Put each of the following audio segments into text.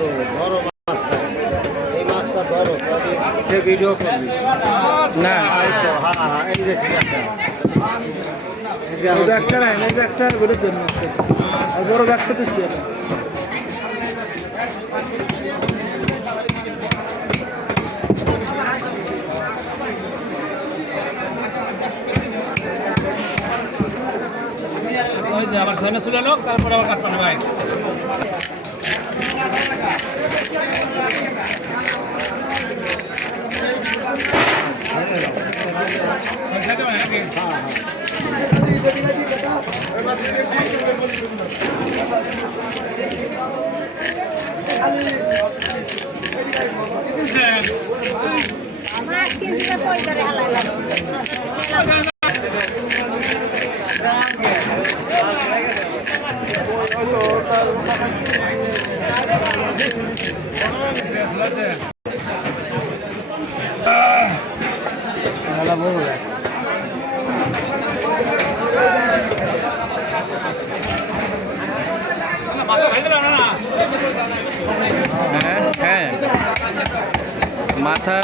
তো ধরো মাছটা, এই মাছটা ধরো, সে ভিডিও করবি না এই তো, হ্যাঁ হ্যাঁ, এই যে ঠিক আছে। একটা নাই না, যে একটা বলে দেন আর বড় ব্যবসা দিচ্ছি আবার সামনে চলে লোক তারপরে আবার কাটপানো ভাই আমার কিনতে কই করে হালাল হ্যাঁ হ্যাঁ মাথা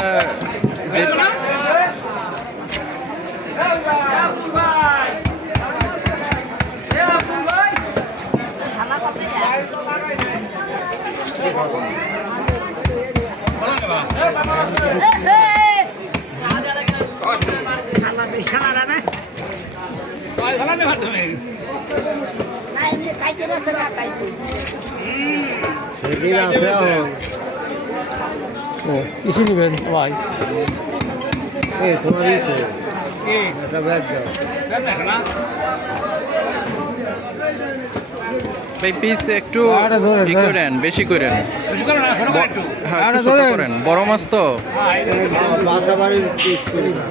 আমার বিশালারা না না এমনি কাইতে রসে না কাইতে সেদিন আছে এখন। ও কিসে নেবেন ভাই? এই তোমার ই তো, একটা ব্যাগ দাও। পিস একটু আরে ধরে, ই ধরে। করেন, বেশি করেন। হ্যাঁ আরে একটু ছোট ধরেন। করেন, বড় মাছ তো। বাসা বাড়ির পিস করি না।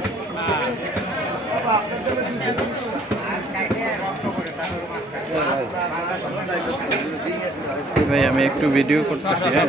ভাই আমি একটু ভিডিও করতেছি। হ্যাঁ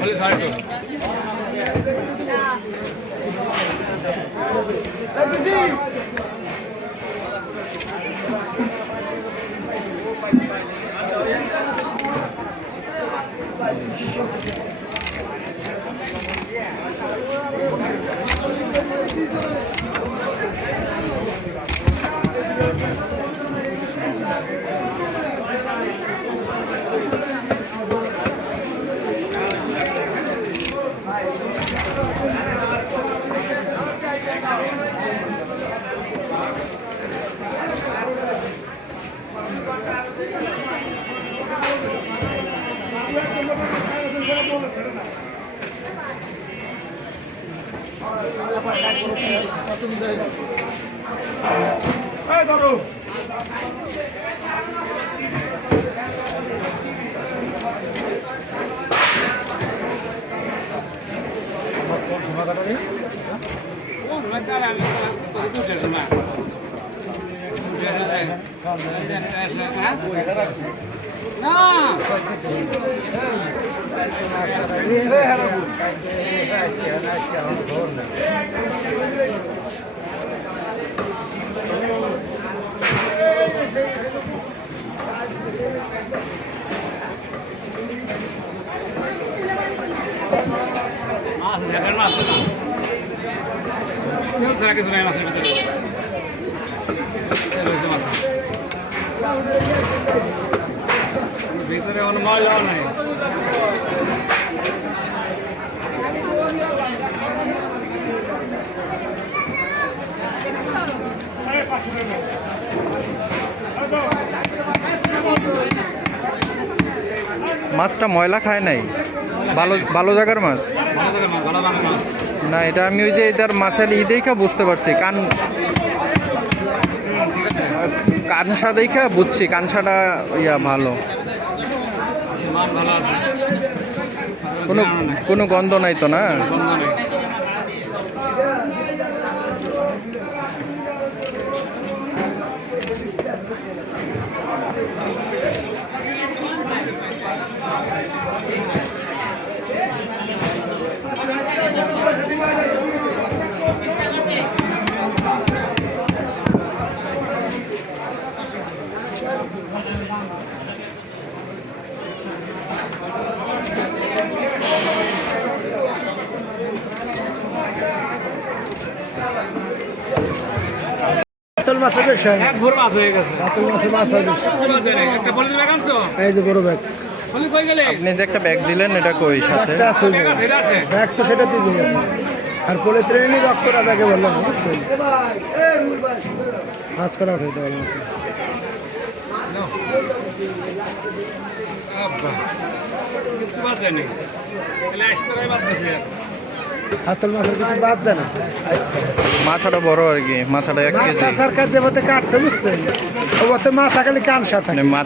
কিছু নাই মাছের ভিতরে ভিতরে অন্য মাল যাওয়া নাই মাছটা ময়লা খায় নাই, ভালো ভালো জায়গার মাছ না। এটা আমি ওই যে এটার মাছালি ই দেখা বুঝতে পারছি, কানসা দেখা বুঝছি, কানসাটা ইয়া ভালো, কোনো কোনো গন্ধ নাই তো না। মাছের বেশ হয় না। এক ভোর মাছ হয়ে গেছে কাতল মাছের মাছ হয় বেশি। কিছু মাছ নেই একটা পলিথিন ব্যাগ আনছো এই যে বড় ব্যাগ বলি কই গেলে আপনি যে একটা ব্যাগ দিলেন এটা কই সাথে ব্যাগটা আছে ওই ঠিক যে। আছে এটা আছে ব্যাগ তো সেটা দিবি আপনি। আর পোলে ট্রেনে রক্তটা ব্যাগে বললাম বুঝছেন মাছ করা উঠাইতে পারলাম না। আব্বা কিছু মাছ নেই তাহলে আসতে বাদ দিছে কাতল মাছের কিছু বাদ যায় না। আচ্ছা মাথাটা বড় আর কি মাথাটা 1 কেজি মাছ সরকার যে মতে কাটছে বুঝছেন ও মতে মাথা খালি কামসা থাকে মানে মাথা